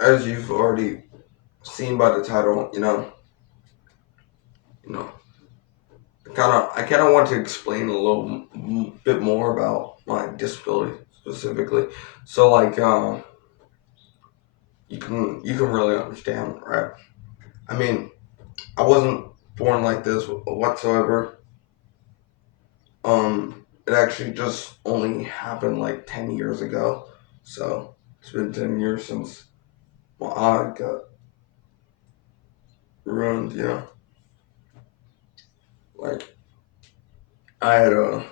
as you've already seen by the title, you know, I kind of want to explain a little bit more about my disability specifically. So like, you can really understand, right? I mean, I wasn't born like this whatsoever. It actually just only happened like 10 years ago. So it's been 10 years since my eye got ruined. Like I had a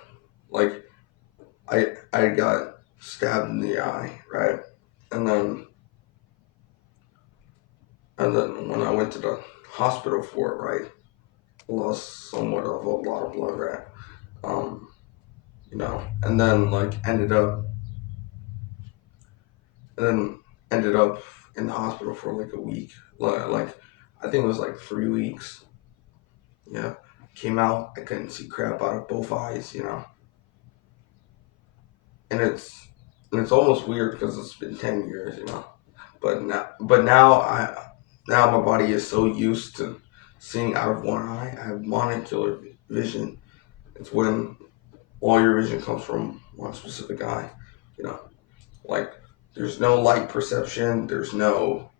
like I got stabbed in the eye, right? And then when I went to the hospital for it, right, I lost somewhat of a lot of blood, right? Um, and then and then ended up in the hospital for like a week. Like I think it was like 3 weeks. Yeah, came out. I couldn't see crap out of both eyes. And it's almost weird because it's been 10 years. But now my body is so used to seeing out of one eye. I have monocular vision. It's when all your vision comes from one specific eye. You know, like there's no light perception. There's no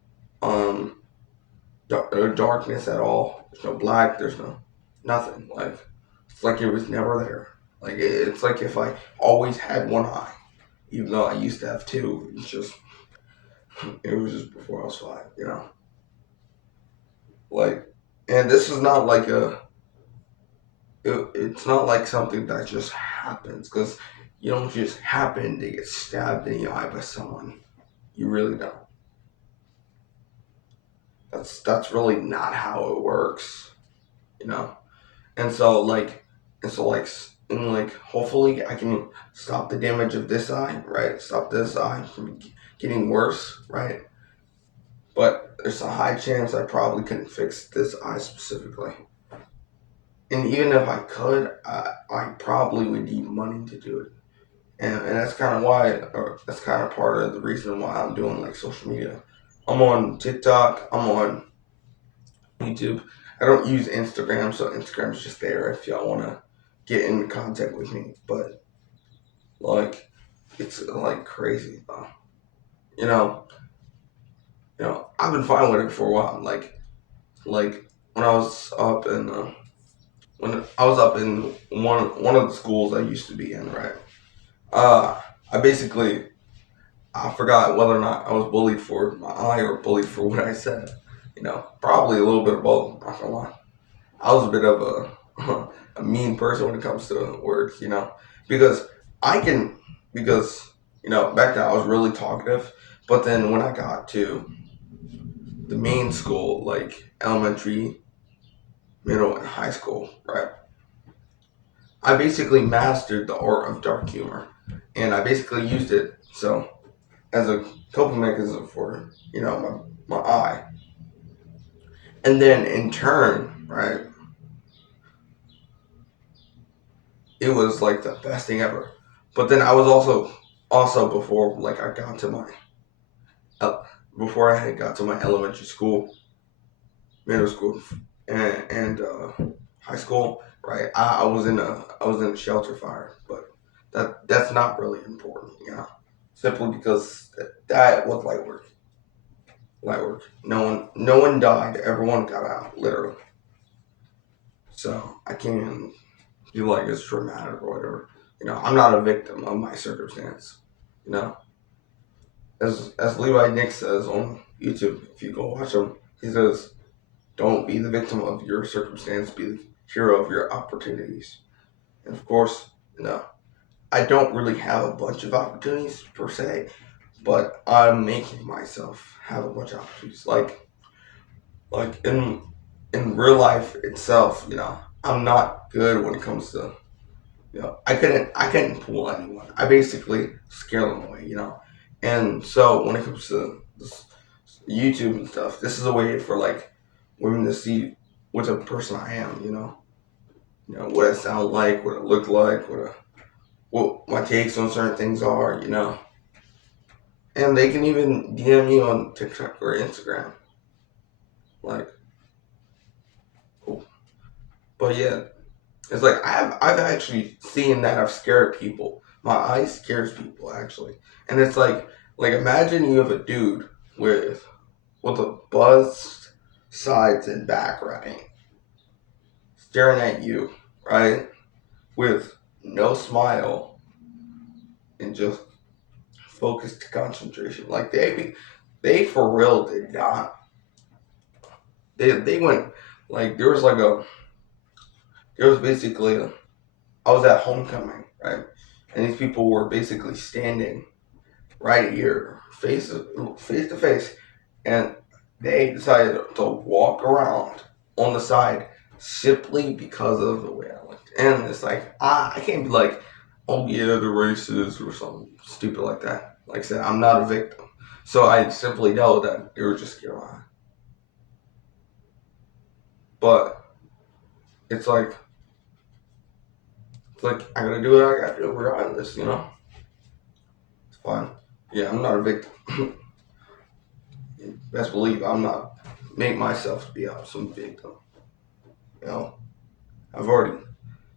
um no darkness at all. There's no black. There's no nothing. Like it's like it was never there. Like it's like if I always had one eye, even though I used to have two. It was just before I was 5. Like, and this is not like it's not like something that just happens because you don't just happen to get stabbed in the eye by someone. You really don't. That's really not how it works. You know. And so like hopefully I can stop the damage of this eye, right? Stop this eye from getting worse, right? But there's a high chance I probably couldn't fix this eye specifically. And even if I could, I probably would need money to do it. And that's kind of why, or that's kind of part of the reason why I'm doing like social media. I'm on TikTok, I'm on YouTube. I don't use Instagram, so Instagram's just there if y'all want to get in contact with me. But like, it's like crazy. You know, I've been fine with it for a while. Like when I was up in one of the schools I used to be in, right? I basically I forgot whether or not I was bullied for my eye or bullied for what I said. Probably a little bit of both. Not gonna lie. I was a bit of a mean person when it comes to words. Because I can because back then I was really talkative, but then when I got to the main school, like elementary, middle, and high school, right, I basically mastered the art of dark humor, and I basically used it as a coping mechanism for my eye, and then in turn, right, it was like the best thing ever. But then I was also before like I got to my uh, before I had got to my elementary school, middle school, and high school. Right, I was in a shelter fire, but that's not really important, simply because that was light work. Light work. No one died. Everyone got out, literally. So I can't even feel like it's dramatic or whatever. I'm not a victim of my circumstance. You know, as Levi Nick says on YouTube, if you go watch him, he says, "Don't be the victim of your circumstance. Be the hero of your opportunities." And of course, I don't really have a bunch of opportunities per se, but I'm making myself have a bunch of opportunities. Like in real life itself, I'm not good when it comes to I couldn't fool anyone. I basically scare them away, And so when it comes to this YouTube and stuff, this is a way for like women to see what type of person I am, what I sound like, what I look like, what my takes on certain things are, And they can even DM me on TikTok or Instagram. Like, cool. But yeah, it's like I've actually seen that I've scared people. My eyes scares people actually, and it's like imagine you have a dude with a buzzed sides and back, right, staring at you, right, with no smile and just focused concentration. Like they for real did not. They went like there was basically I was at homecoming, right, and these people were basically standing right here, face to face, and they decided to walk around on the side simply because of the way I looked. And it's like I can't be like, oh yeah, the racist or something stupid like that. Like I said, I'm not a victim, so I simply know that they were just scared. But it's like I gotta do what I gotta do regardless, you know. It's fine. Yeah, I'm not a victim. Best believe I'm not make myself to be some victim. You know, I've already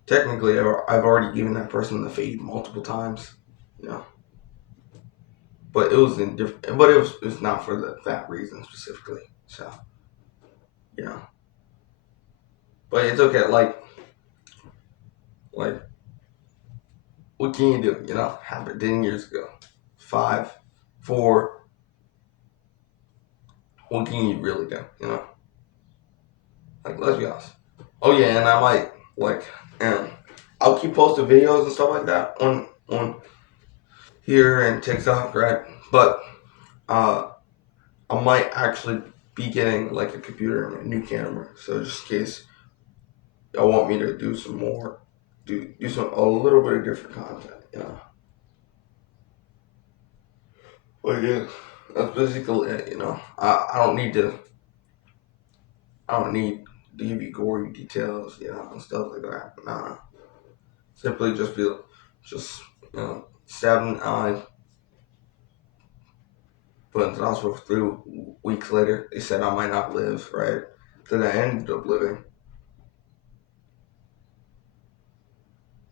technically I've already given that person the fade multiple times. You know, but it was in different. But it's not for that reason specifically. So you know, but it's okay. Like what can you do? You know, happened 10 years ago, 5, 4. What can you really do? You know, like let's be honest. Oh yeah, and I might and I'll keep posting videos and stuff like that on here and TikTok, right? But uh, I might actually be getting like a computer and a new camera, so just in case y'all want me to do some more, do some a little bit of different content, you know. But yeah, that's basically it, you know. I don't need to give you gory details, you know, and stuff like that. Nah, simply just you know, stabbing an eye, put into the hospital for 3 weeks later. They said I might not live, right? Then I ended up living.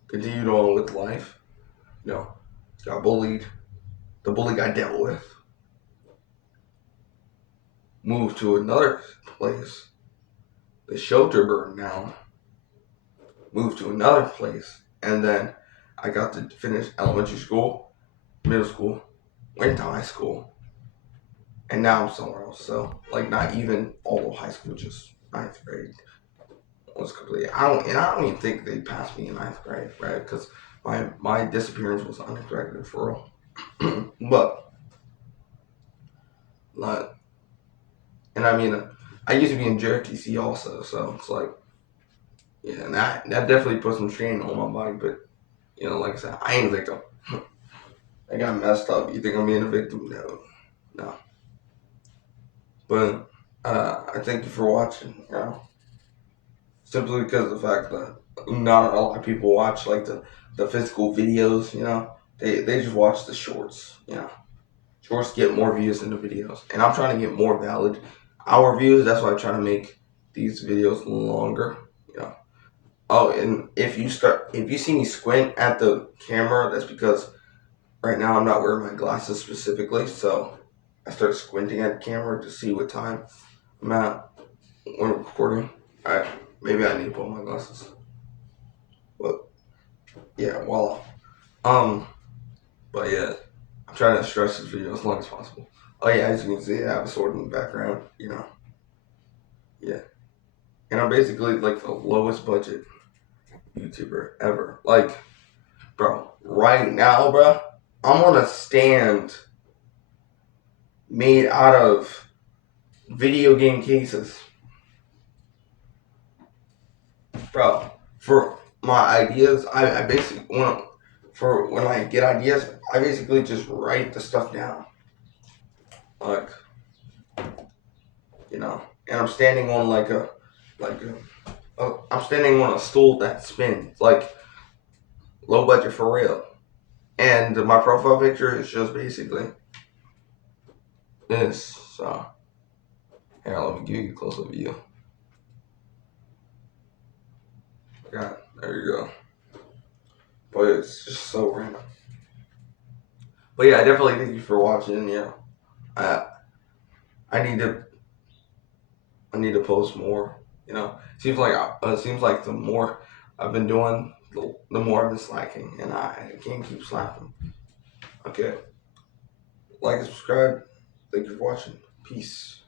Continued on with life, you know. Got bullied. The bully got dealt with. Moved to another place. The shelter burned down. Moved to another place. And then I got to finish elementary school, middle school, went to high school, and now I'm somewhere else. So, like, not even all of high school, just ninth grade was complete. I don't even think they passed me in ninth grade, right? Because my disappearance was unexpected for real. But, like, and I mean, I used to be in JRTC also, so it's like, yeah, and that definitely put some strain on my body. But you know, like I said, I ain't a victim. I got messed up. You think I'm being a victim? No, no. But I thank you for watching. You know, simply because of the fact that not a lot of people watch like the physical videos. You know, they just watch the shorts. You know, shorts get more views than the videos, and I'm trying to get more valid hour views. That's why I try to make these videos longer. You know. Oh, and if you see me squint at the camera, that's because right now I'm not wearing my glasses specifically, so I start squinting at the camera to see what time I'm at when recording. Alright, maybe I need to put on my glasses. But yeah, voila. Um, but yeah, I'm trying to stretch this video as long as possible. Oh yeah, as you can see, I have a sword in the background. You know, yeah, and I'm basically like the lowest budget YouTuber ever. Like, bro, right now, bro, I'm on a stand made out of video game cases. Bro, for my ideas, I basically for when I get ideas, I basically just write the stuff down. Like, you know, and I'm standing on like I'm standing on a stool that spins, like low budget for real. And my profile picture is just basically this. So here, let me give you a close up view. God, there you go. But it's just so random. But yeah, I definitely thank you for watching. Yeah, I I need to post more. You know, seems like the more I've been doing, the more I've been slacking, and I can't keep slacking. Okay, like and subscribe. Thank you for watching. Peace.